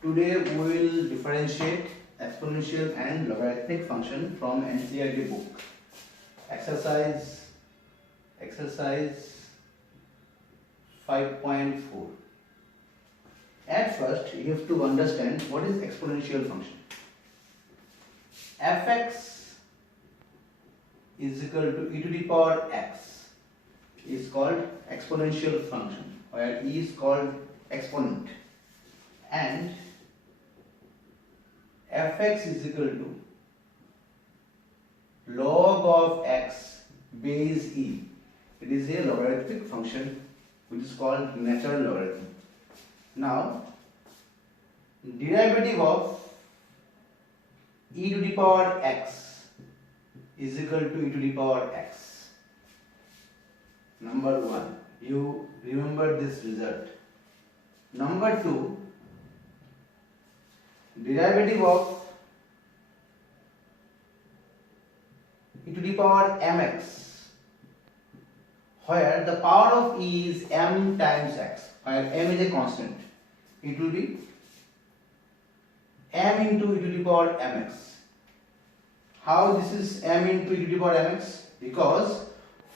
Today we will differentiate exponential and logarithmic function from NCERT book. Exercise 5.4. At first you have to understand what is exponential function. Fx is equal to e to the power x is called exponential function, where e is called exponent, and fx is equal to log of x base e. It is a logarithmic function which is called natural logarithm. Now, derivative of e to the power x is equal to e to the power x. Number 1, you remember this result. Number 2, derivative of e to the power mx, where the power of e is m times x, where m is a constant, e to the m into e to the power mx. How this is m into e to the power mx? Because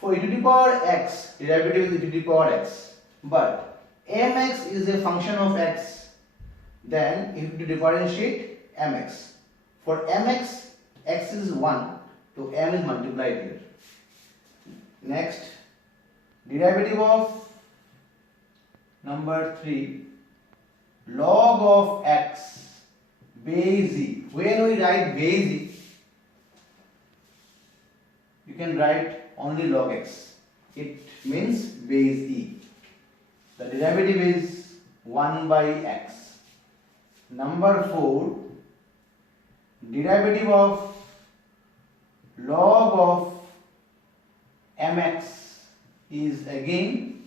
for e to the power x, derivative is e to the power x, but mx is a function of x. Then if you differentiate mx, for mx, x is 1, so m is multiplied here. Next, derivative of number 3, log of x base e. When we write base e, you can write only log x. It means base e. The derivative is 1 by x. Number 4, derivative of log of mx is again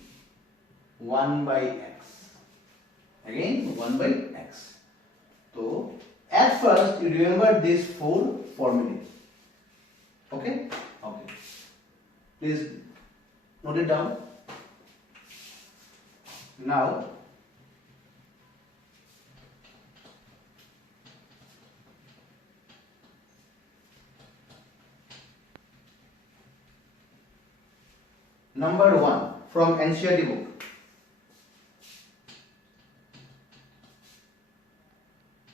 1 by x. Again 1 by x. So at first you remember these 4 formulae. Okay? Okay. Please note it down. Now number 1 from NCERT book.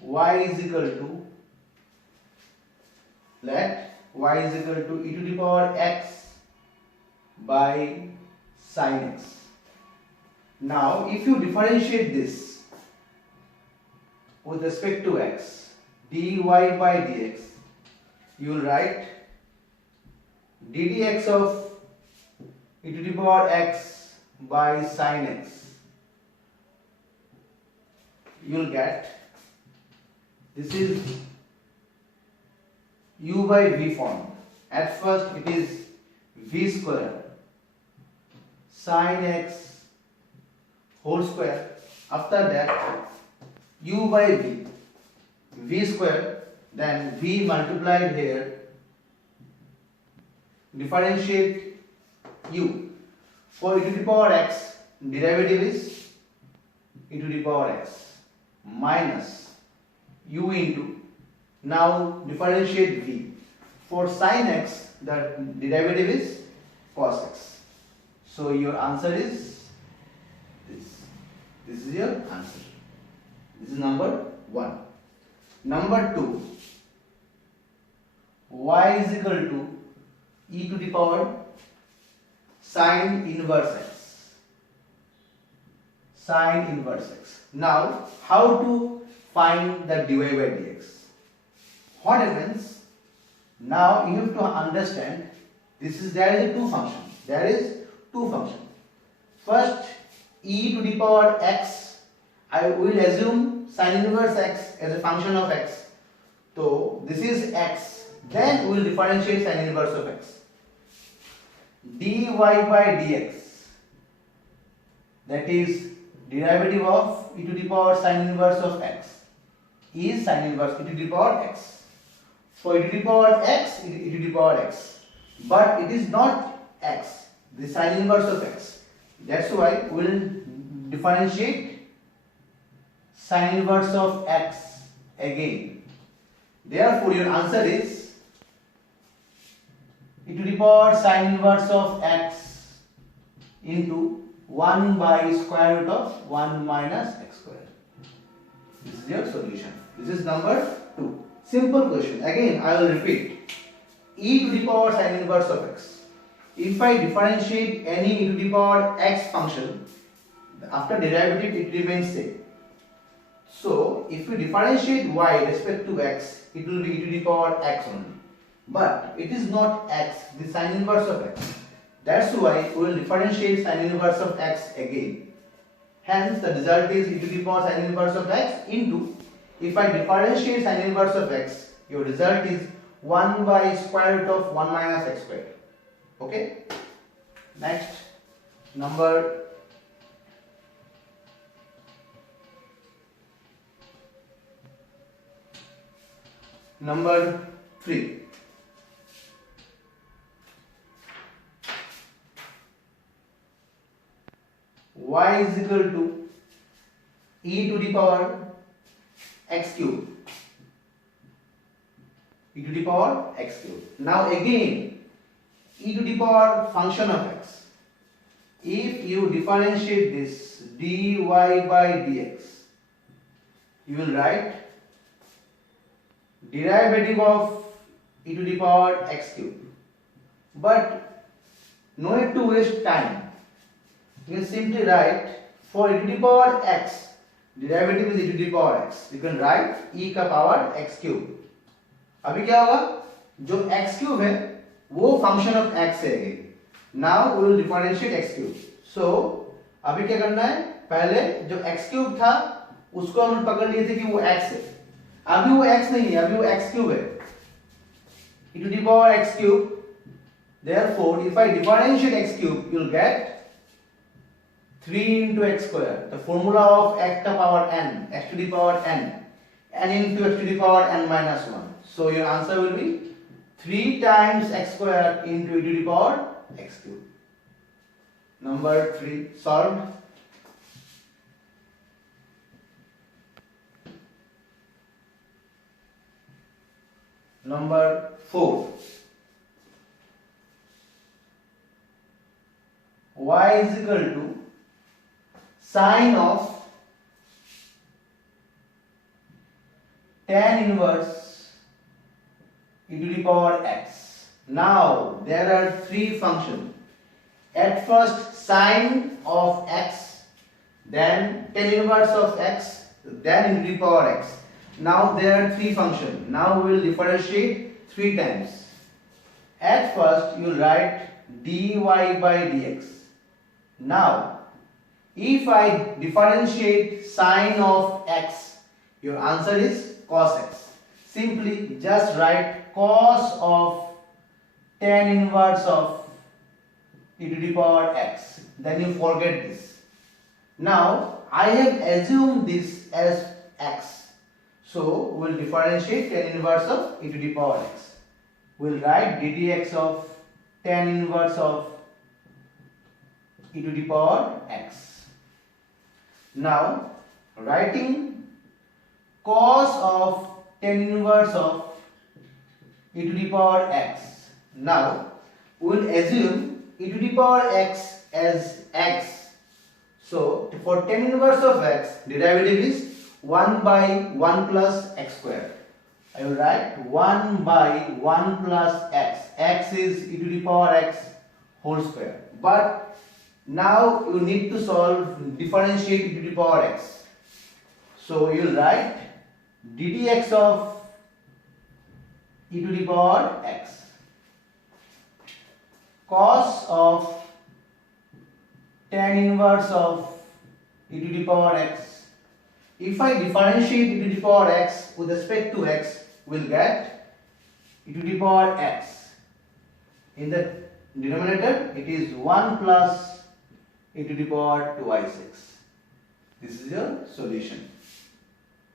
Y is equal to, let y is equal to e to the power x by sin x. Now if you differentiate this with respect to x, dy by dx, you will write ddx of e to the power x by sin x. You will get, this is u by v form. At first it is v square sin x whole square. After that u by v square, then v multiplied here, differentiate u. For e to the power x, derivative is e to the power x minus u into, now differentiate v. For sin x, the derivative is cos x. So your answer is this. This is your answer. This is number 1. Number 2, y is equal to e to the power sin inverse x. Sin inverse x. Now, how to find the dy by dx? What happens? Now you have to understand, there is two functions. There is two functions. First, e to the power x, I will assume sin inverse x as a function of x. So this is x. Then we will differentiate sin inverse of x. dy by dx, that is derivative of e to the power sin inverse of x, is sin inverse e to the power x. So e to the power x, e to the power x, but it is not x, the sin inverse of x. That's why we will differentiate sin inverse of x again. Therefore, your answer is e to the power sin inverse of x into 1 by square root of 1 minus x square. This is your solution. This is number 2. Simple question. Again, I will repeat. E to the power sin inverse of x. If I differentiate any e to the power x function, after derivative it remains same. So, if we differentiate y respect to x, it will be e to the power x only. But it is not x, the sin inverse of x. That's why we will differentiate sin inverse of x again. Hence, the result is e to the power sin inverse of x into, if I differentiate sin inverse of x, your result is 1 by square root of 1 minus x squared. Okay? Next, number 3. Y is equal to e to the power x cube. E to the power x cube. Now again, e to the power function of x. If you differentiate this dy by dx, you will write derivative of e to the power x cube. But no need to waste time. You can simply write for e to the power x, derivative is e to the power x. You can write e का power x cube. अभी क्या होगा? जो x cube है वो function of x है again. Now we will differentiate x cube. So अभी क्या करना है? पहले जो x cube था उसको हम पकड़ लिए थे कि वो x है. अभी वो x नहीं है, अभी वो x cube है. e to the power x cube. Therefore, if I differentiate x cube, you will get 3 into x square. The formula of x to the power n, x to the power n into x to the power n minus 1. So your answer will be 3 times x square into e to the power x cube. Number 3 solved. Number 4. Y is equal to sine of tan inverse e to the power x. Now there are 3 functions. At first sine of x, then tan inverse of x, then e to the power x. Now there are 3 functions. Now we will differentiate 3 times. At first you will write dy by dx. Now if I differentiate sine of x, your answer is cos x. Simply just write cos of tan inverse of e to the power x. Then you forget this. Now I have assumed this as x. So we will differentiate tan inverse of e to the power x. We will write ddx of tan inverse of e to the power x. Now writing cos of tan inverse of e to the power x. Now we will assume e to the power x as x. So for tan inverse of x, derivative is 1 by 1 plus x square. I will write 1 by 1 plus x. X is e to the power x whole square. But now you need to solve, differentiate e to the power x. So you will write ddx of e to the power x. Cos of tan inverse of e to the power x. If I differentiate e to the power x with respect to x, we will get e to the power x. In the denominator, it is 1 plus e to the power 2i6. This is your solution.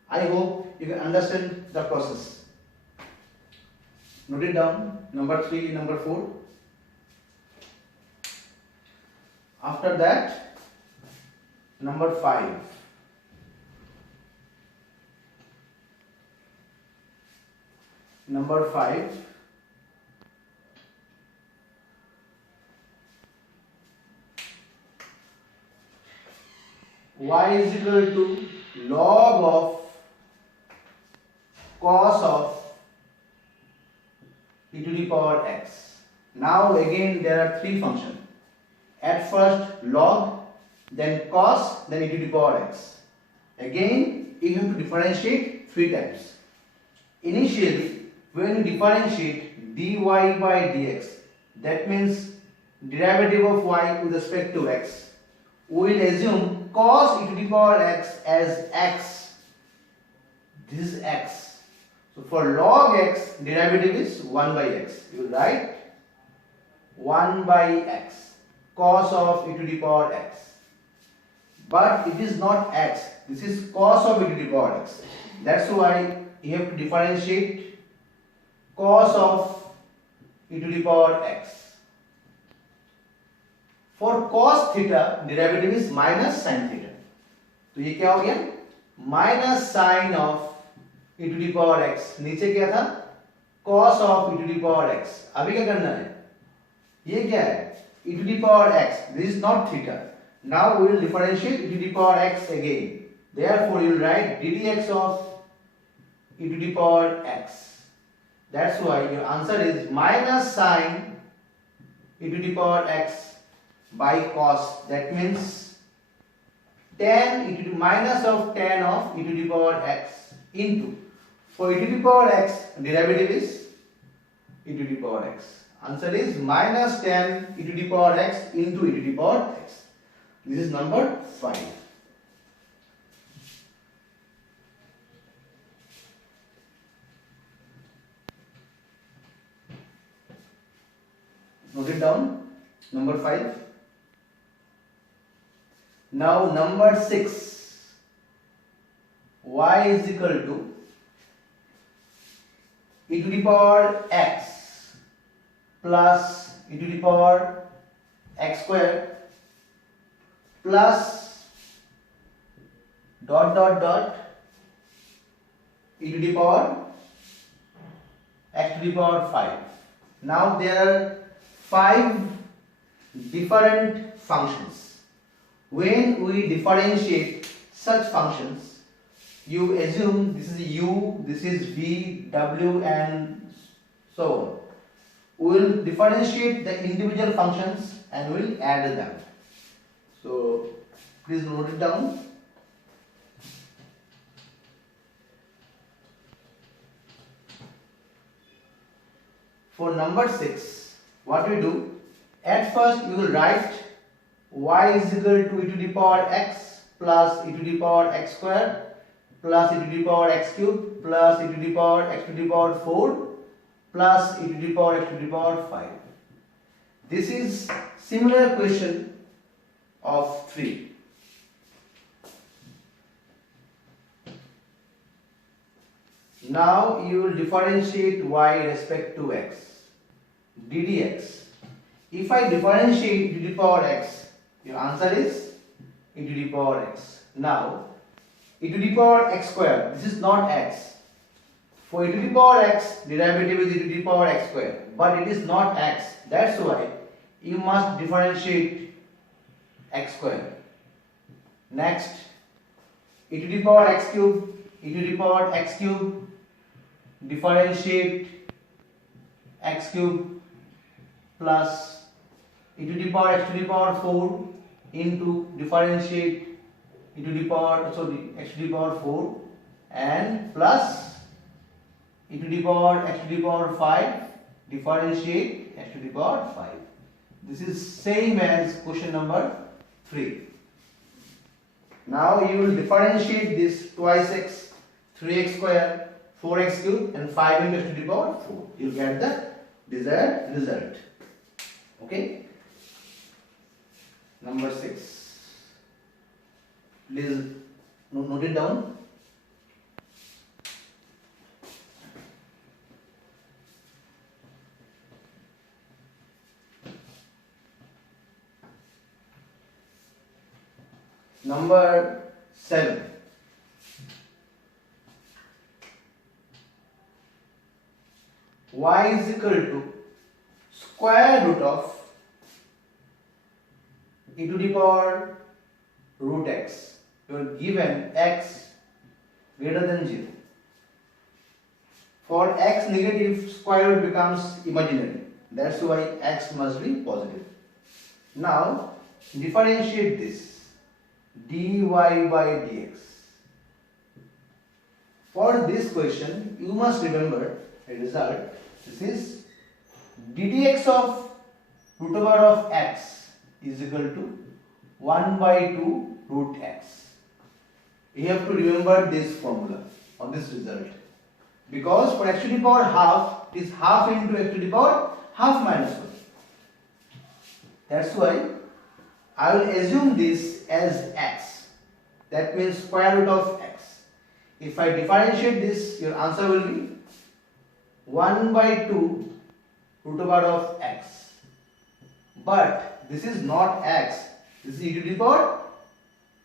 I hope you can understand the process. Note it down. Number 3, number 4. After that, number 5. Number 5. Y is equal to log of cos of e to the power x. Now again there are three functions. At first log, then cos, then e to the power x. Again you have to differentiate three times. Initially when you differentiate dy by dx, that means derivative of y with respect to x, we will assume cos e to the power x as x. This is x. So for log x, derivative is 1 by x. You will write 1 by x cos of e to the power x. But it is not x. This is cos of e to the power x. That's why you have to differentiate cos of e to the power x. For cos theta, derivative is minus sin theta. तो ये क्या हो गया? Minus sin of e to the power x. नीचे क्या था? Cos of e to the power x. अभी क्या करना है? ये क्या है? E to the power x. This is not theta. Now we will differentiate e to the power x again. Therefore, you will write ddx of e to the power x. That's why your answer is minus sin e to the power x by cos. That means tan e to the minus of tan of e to the power x into, for e to the power x, derivative is e to the power x. Answer is minus tan e to the power x into e to the power x. This is number 5. Note it down. Number 5. Now number 6. Y is equal to e to the power x plus e to the power x square plus dot dot dot e to the power x to the power 5. Now there are 5 different functions. When we differentiate such functions, you assume this is u, this is v, w and so on. We will differentiate the individual functions and we will add them. So please note it down. For number 6, what we do? At first we will write y is equal to e to the power x plus e to the power x square plus e to the power x cube plus e to the power x to the power 4 plus e to the power x to the power 5. This is similar question of 3. Now you will differentiate y respect to x. ddx. If I differentiate e to the power x, your answer is e to the power x. Now e to the power x square, this is not x. For e to the power x, derivative is e to the power x square, but it is not x. That's why you must differentiate x square. Next, e to the power x cube, e to the power x cube, differentiate x cube plus e to the power x to the power 4 into differentiate e to the power, x to the power 4 and plus e to the power x to the power 5, differentiate x to the power 5. This is same as question number 3. Now you will differentiate this twice x, 3x square, 4x cube and 5 into x to the power 4. You will get the desired result. Okay. Number 6. Please note it down. Number 7. y is equal to square root of e to the power root x. You are given x greater than 0. For x negative, square root becomes imaginary. That's why x must be positive. Now differentiate this dy by dx. For this question, you must remember a result. This is ddx of root over of x is equal to 1 by 2 root x. You have to remember this formula or this result. Because for x to the power half, it is half into x to the power half minus 1. That's why I will assume this as x. That means square root of x. If I differentiate this, your answer will be 1 by 2 root over of x. But this is not x. This is e to the power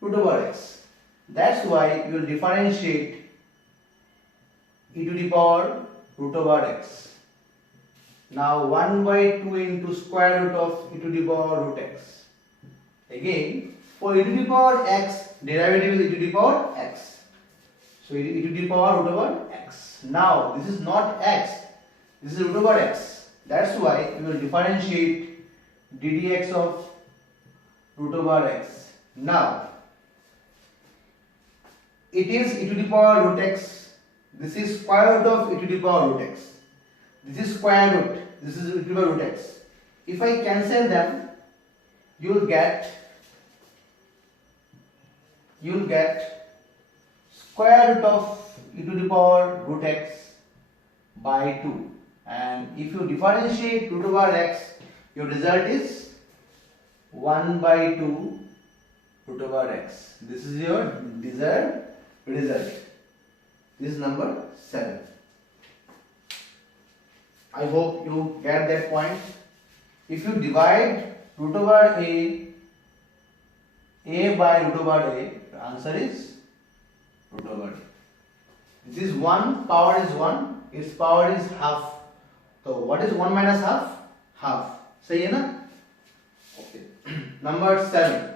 root over x. That's why you will differentiate e to the power root over x. Now 1 by 2 into square root of e to the power root x. Again, for e to the power x, derivative is e to the power x. So e to the power root over x. Now this is not x, this is root over x. That's why we will differentiate ddx of root over x. Now it is e to the power root x. This is square root of e to the power root x. This is square root. This is e to the power root x. If I cancel them, you will get square root of e to the power root x by 2. And if you differentiate root over x, your result is 1 by 2 root over x. This is your desired result. This is number 7. I hope you get that point. If you divide root over a by root over a, the answer is root over a. This is 1, power is 1, its power is half. So what is 1 minus half? Half. Sahi hai na? Okay. Number 7.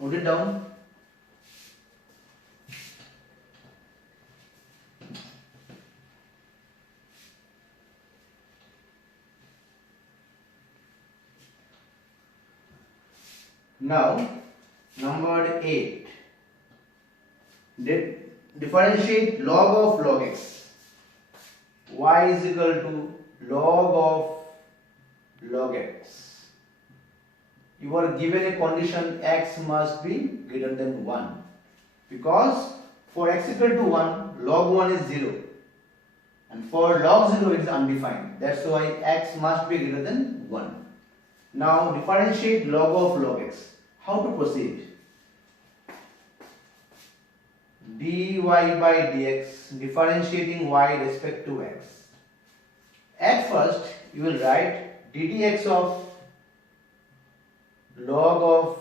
Note it down. Now, number 8. Differentiate log of log x. Y is equal to log of log x. You are given a condition x must be greater than 1. Because for x equal to 1, log 1 is 0. And for log 0 it is undefined. That's why x must be greater than 1. Now differentiate log of log x. How to proceed? dy by dx, differentiating y respect to x. At first you will write ddx of log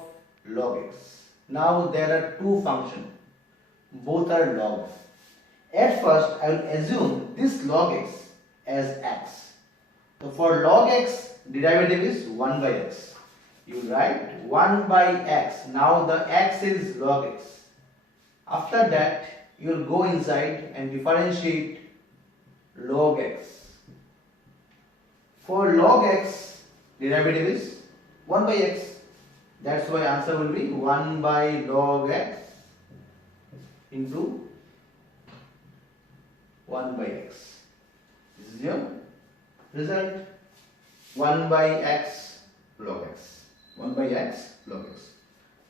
x. Now there are two functions, both are log. At first I will assume this log x as x. So for log x, derivative is 1 by x. You write 1 by x. Now the x is log x. After that, you will go inside and differentiate log x. For log x, derivative is 1 by x. That's why answer will be 1 by log x into 1 by x. This is your result. 1 by x log x. 1 by x log x.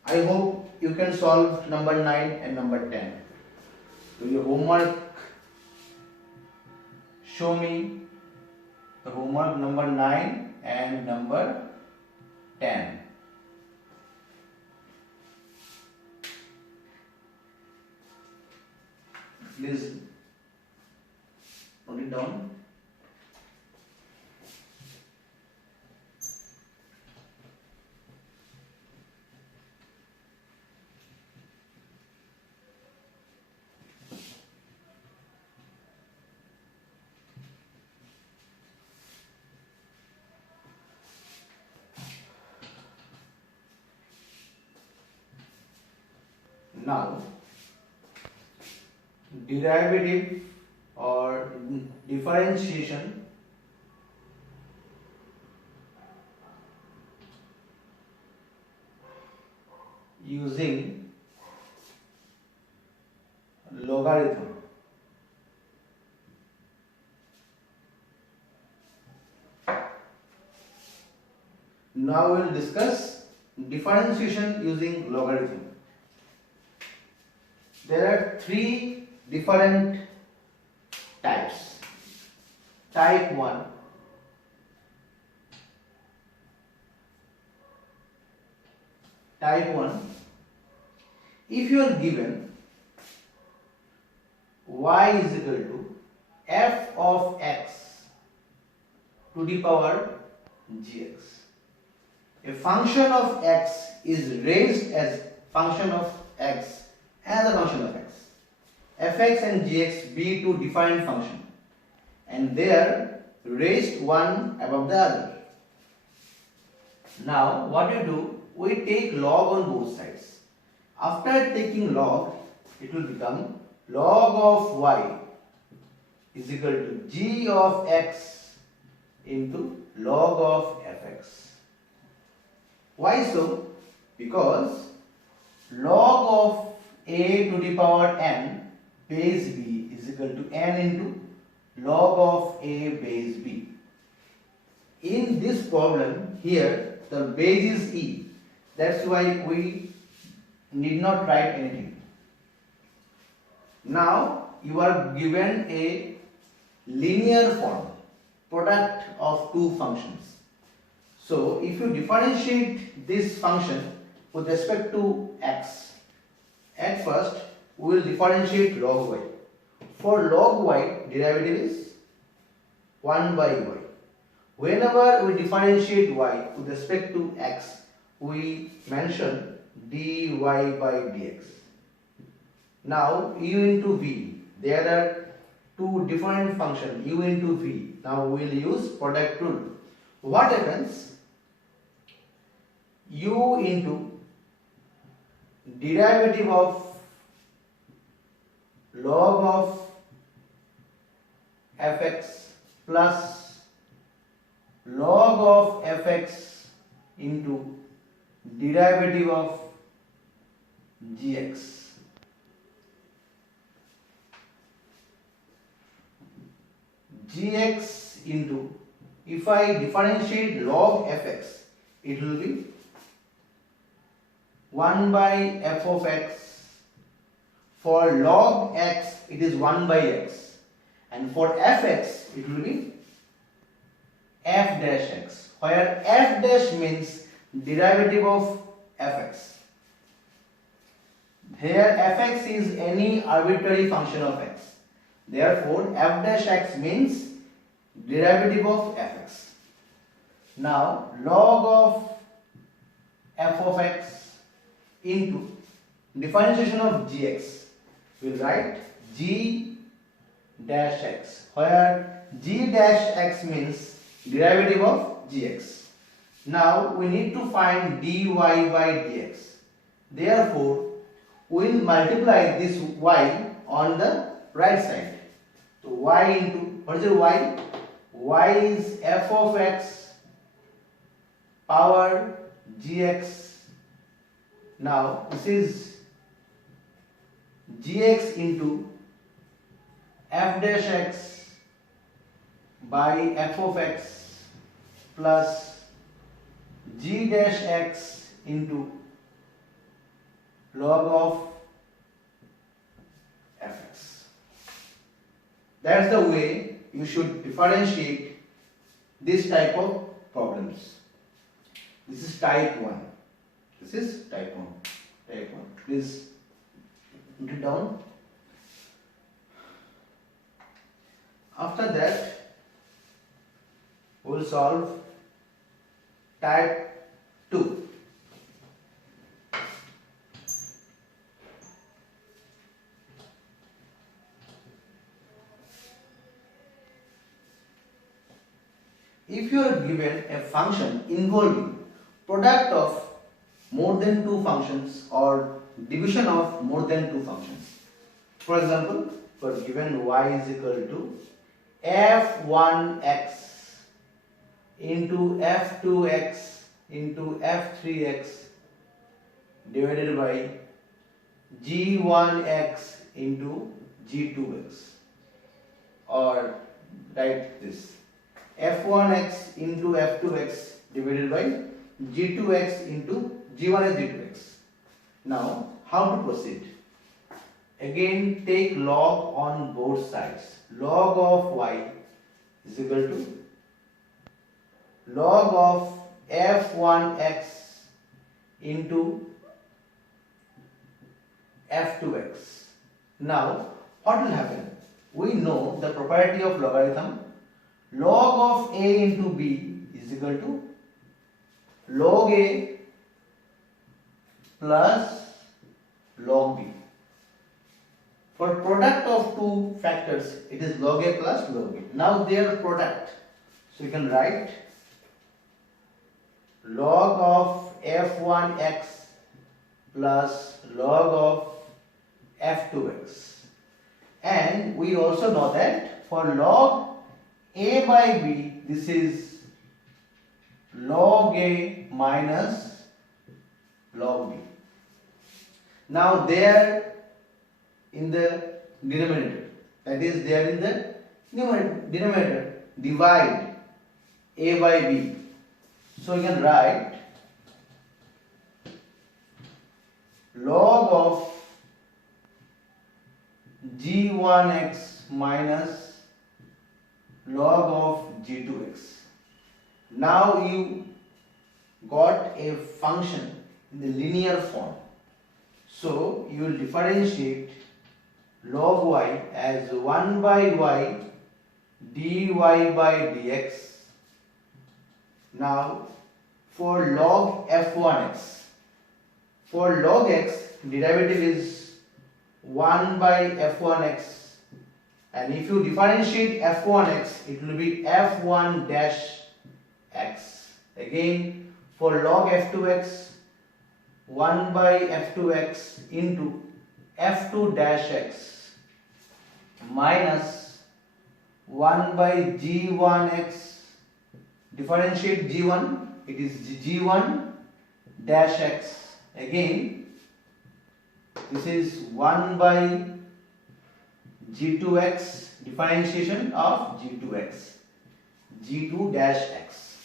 I hope you can solve number 9 and number 10. Do your homework. Show me the homework number 9 and number 10. Please note it down. Now, derivative or differentiation using logarithm. Now we will discuss differentiation using logarithm. There are three different types. Type 1, if you are given y is equal to f of x to the power gx. A function of x is raised as function of x as a function of x. fx and gx be two defined functions and they are raised one above the other. Now what you do, we take log on both sides. After taking log, it will become log of y is equal to g of x into log of fx. Why so? Because log of a to the power n base b is equal to n into log of a base b. In this problem here the base is e. That's why we need not write anything. Now you are given a linear form, product of two functions. So if you differentiate this function with respect to x, at first we will differentiate log y. For log y, derivative is 1 by y. Whenever we differentiate y with respect to x, we mention dy by dx. Now u into v, there are two different functions, u into v. Now we will use product rule. What happens? U into derivative of log of fx plus log of fx into derivative of gx. Gx into, if I differentiate log fx, it will be 1 by f of x. For log x, it is 1 by x. And for fx, it will be f dash x, where f dash means derivative of fx. Here fx is any arbitrary function of x. Therefore, f dash x means derivative of fx. Now, log of f of x into differentiation of gx. We will write g dash x, where g dash x means derivative of gx. Now we need to find dy by dx. Therefore, we will multiply this y on the right side. So y into, what is the y? Y is f of x power gx. Now this is gx into f dash x by f of x plus g dash x into log of fx. That's the way you should differentiate this type of problems. This is type 1. This is type 1. Type 1. Please put it down. After that, we will solve type 2. If you are given a function involving product of more than two functions or division of more than two functions. For example, for given y is equal to f1x into f2x into f3x divided by g1x into g2x, or write this f1x into f2x divided by g2x into g1x g2x. Now how to proceed? Again take log on both sides. Log of y is equal to log of f1x into f2x. Now what will happen? We know the property of logarithm. Log of a into b is equal to log a plus log b. For product of two factors, it is log a plus log b. Now their product, so you can write log of f1x plus log of f2x. And we also know that for log a by b, this is log a minus log b. Now there in the denominator, that is there in the denominator, divide a by b. So you can write log of g1x minus log of g2x. Now you got a function in the linear form. So you will differentiate log y as 1 by y dy by dx. Now for log f1x, for log x derivative is 1 by f1x, and if you differentiate f1x it will be f1 dash x. Again for log f2x, 1 by f2x into f2 dash x minus 1 by g1x. Differentiate g1, it is g1 dash x. Again this is 1 by g2x, differentiation of g2x, g2 dash x.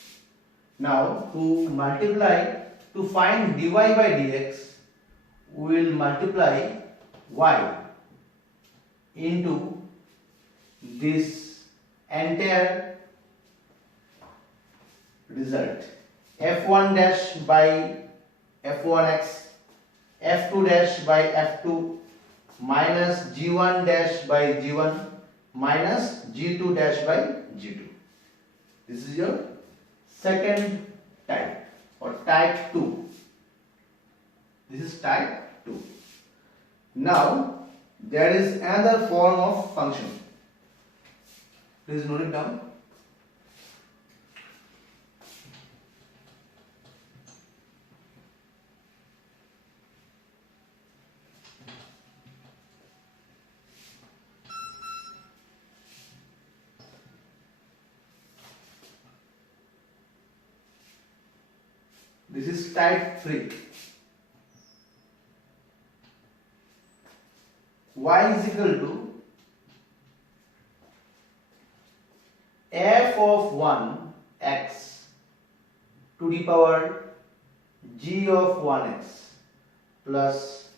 Now to multiply, to find dy by dx, we will multiply y into this entire result, f1 dash by f1x, f2 dash by f2 minus g1 dash by g1 minus g2 dash by g2. This is your second type, or type 2. This is type 2. Now there is another form of function. Please note it down. This is type 3. Y is equal to f of 1 x to the power g of 1x plus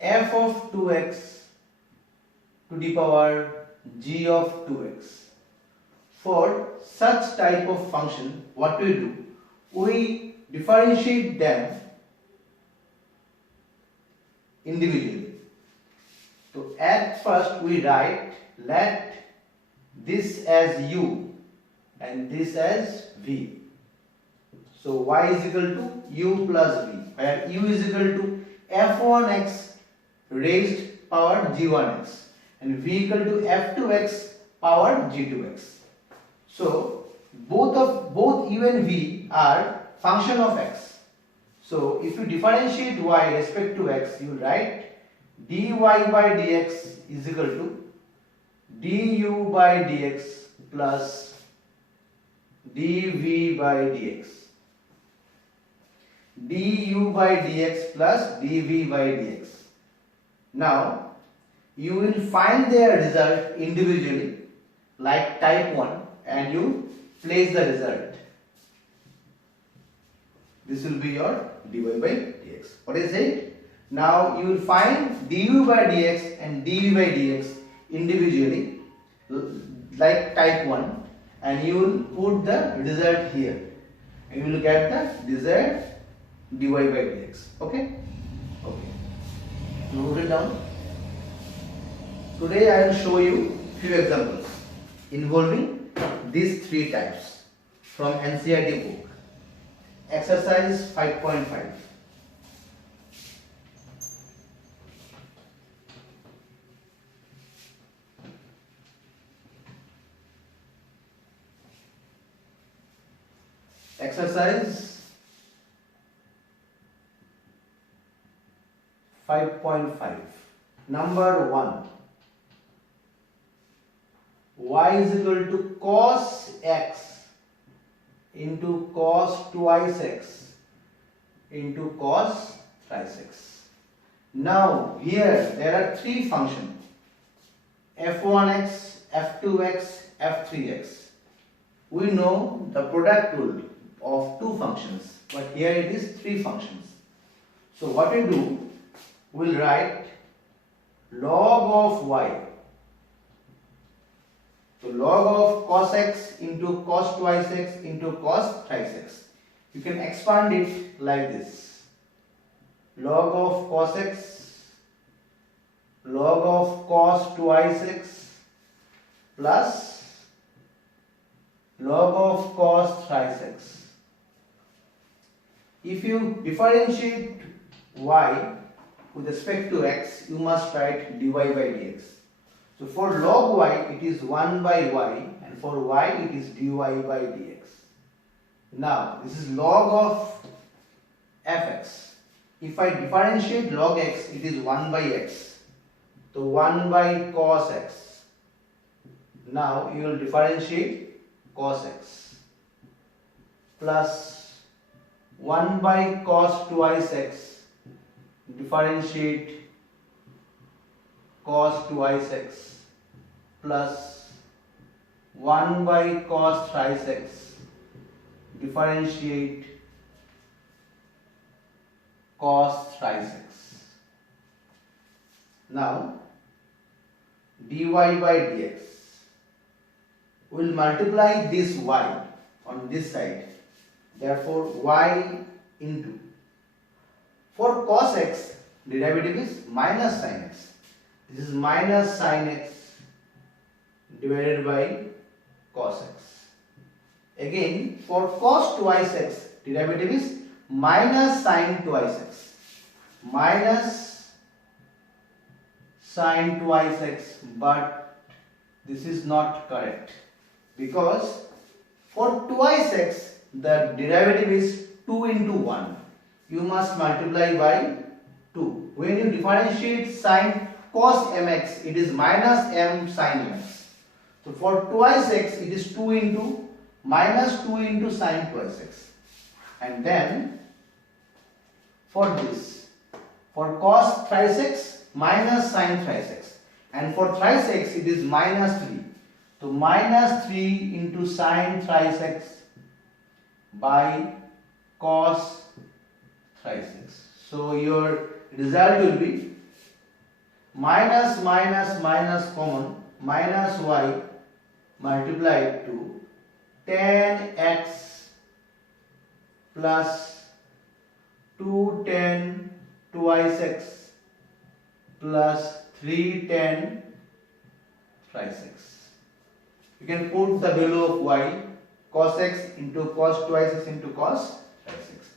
f of 2x to the power g of 2x. For such type of function, what we do? We differentiate them individually. So at first we write, let this as u and this as v. So y is equal to u plus v, where u is equal to f1x raised power g1x and v equal to f2x power g2x. So both u and v are function of x. So if you differentiate y respect to x, you write dy by dx is equal to du by dx plus dv by dx. Du by dx plus dv by dx. Now you will find their result individually like type 1 and you place the result. This will be your dy by dx. What is it? Now you will find du by dx and dv by dx individually like type 1 and you will put the result here and you will get the desired dy by dx. Okay? Okay. Note it down. Today I will show you few examples involving these three types from NCERT book. Exercise 5.5. Exercise 5.5. Number 1. Y is equal to cos x into cos twice x into cos thrice x. Now here there are three functions, f1x, f2x, f3x. We know the product rule of two functions, but here it is three functions. So what we do, we'll write log of y. So log of cos x into cos twice x into cos thrice x. You can expand it like this. Log of cos x, log of cos twice x plus log of cos thrice x. If you differentiate y with respect to x, you must write dy by dx. So for log y it is 1 by y and for y it is dy by dx. Now this is log of fx. If I differentiate log x, it is 1 by x. So 1 by cos x. Now you will differentiate cos x plus 1 by cos twice x, differentiate cos twice x plus 1 by cos thrice x, differentiate cos thrice x. Now dy by dx, we will multiply this y on this side, therefore y into, for cos x derivative is minus sin x. This is minus sin x divided by cos x. Again for cos twice x derivative is minus sin twice x. Minus sin twice x, but this is not correct because for twice x the derivative is 2 into 1. You must multiply by 2. When you differentiate sin cos mx, it is minus m sin mx. So for twice x, it is 2 into minus 2 into sin twice x. And then for this, for cos thrice x, minus sin thrice x. And for thrice x, it is minus 3. So minus 3 into sin thrice x by cos thrice x. So your result will be minus minus minus common, minus y multiplied to 10x plus 210 twice x plus 310 thrice x. You can put the value of y, cos x into cos twice x into cos thrice x.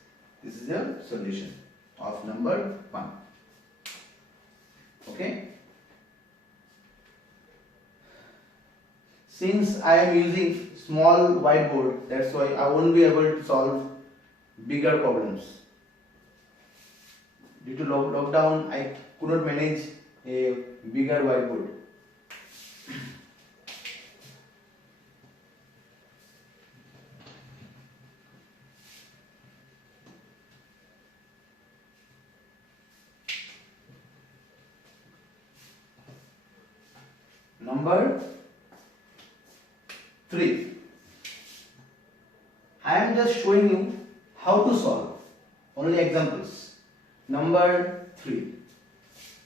This is the solution of number 1. Okay. Since I am using small whiteboard, that's why I won't be able to solve bigger problems. due to lockdown I could not manage a bigger whiteboard. Number 3. I am just showing you how to solve. Only examples. Number 3.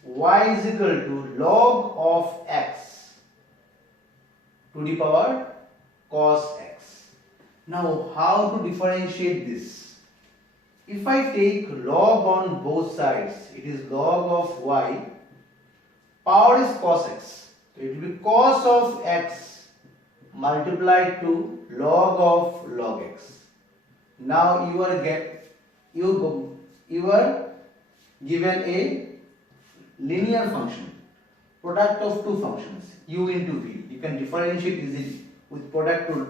Y is equal to log of x to the power cos x. Now how to differentiate this? If I take log on both sides, it is log of y, power is cos x. So it will be cos of x multiplied to log of log x. Now you are given a linear function, product of two functions, u into v. You can differentiate easily with product rule.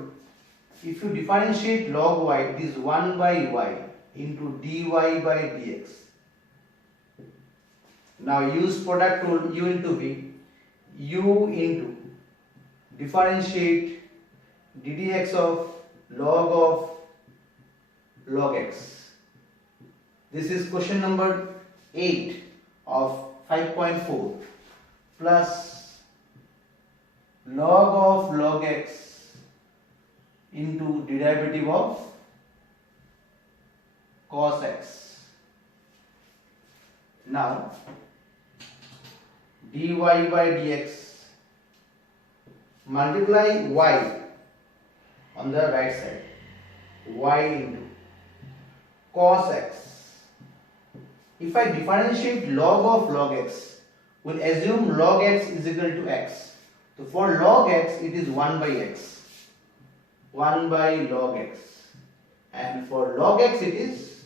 If you differentiate log y, it is 1 by y into dy by dx. Now use product rule, u into v, u into differentiate ddx of log x. This is question number 8 of 5.4 plus log of log x into derivative of cos x. Now dy by dx, multiply y on the right side, y into cos x. If I differentiate log of log x, we'll assume log x is equal to x. So for log x, it is 1 by x. 1 by log x. And for log x, it is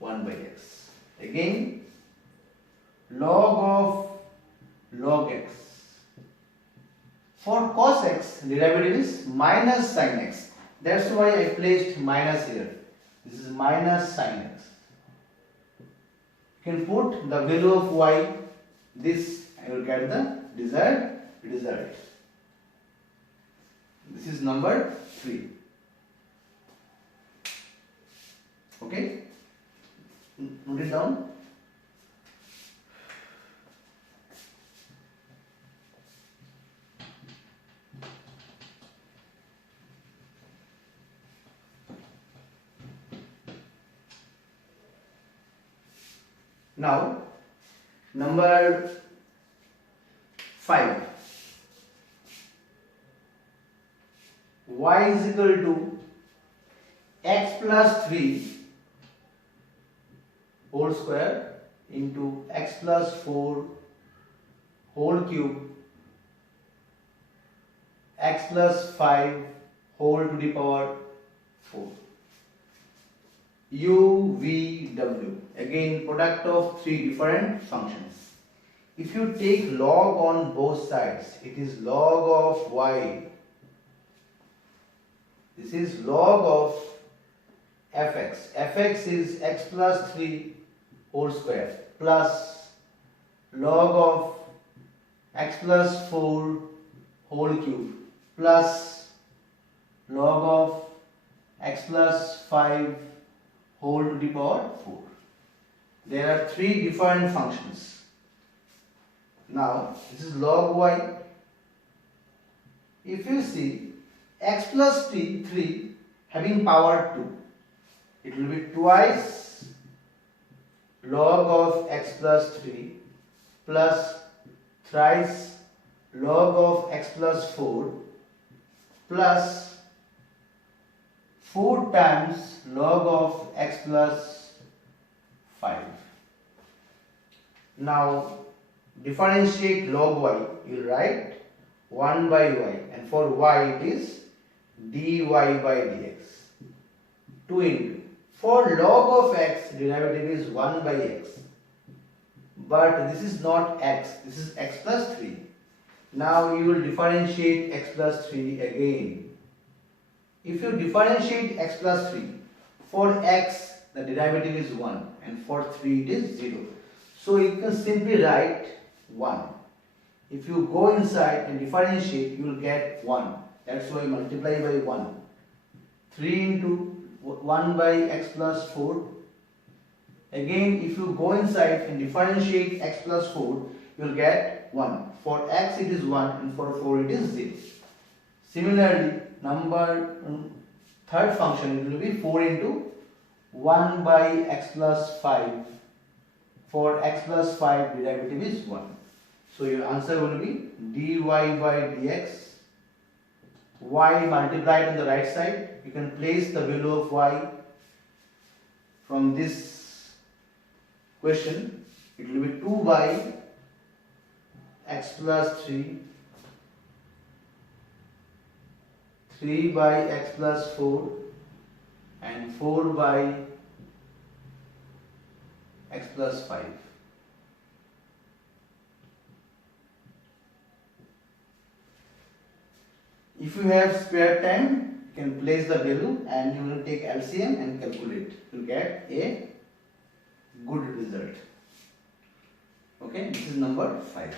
1 by x. Again, log of log x. For cos x, derivative is minus sin x. That's why I placed minus here. This is minus sin x. You can put the value of y, this, and you will get the desired result. This is number 3. Okay? Note it down. Now, number 5. Y is equal to x plus 3 whole square into x plus 4 whole cube, x plus 5 whole to the power 4. U, V, W. Again, product of 3 different functions. If you take log on both sides, it is log of y. This is log of fx. Fx is x plus 3 whole square plus log of x plus 4 whole cube plus log of x plus 5 whole to the power 4. There are 3 different functions. Now, this is log y. If you see x plus 3 having power 2, it will be twice log of x plus 3 plus thrice log of x plus 4 plus 4 times log of x plus 5. Now differentiate log y, you will write 1 by y, and for y it is dy by dx. 2 into, for log of x derivative is 1 by x, but this is not x, this is x plus 3. Now you will differentiate x plus 3 again. If you differentiate x plus 3, for x the derivative is 1, and for 3 it is 0. So you can simply write 1. If you go inside and differentiate, you will get 1. That's why multiply by 1. 3 into 1 by x plus 4. Again, if you go inside and differentiate x plus 4, you will get 1. For x it is 1 and for 4 it is 0. Similarly, third function, it will be 4 into 1 by x plus 5. For x plus 5, derivative is 1. So your answer will be dy by dx. Y multiplied on the right side. You can place the value of y from this question. It will be 2 by x plus 3, 3 by x plus 4, and 4 by x plus 5. If you have spare time, you can place the value and you will take LCM and calculate. You will get a good result. Okay, this is number 5.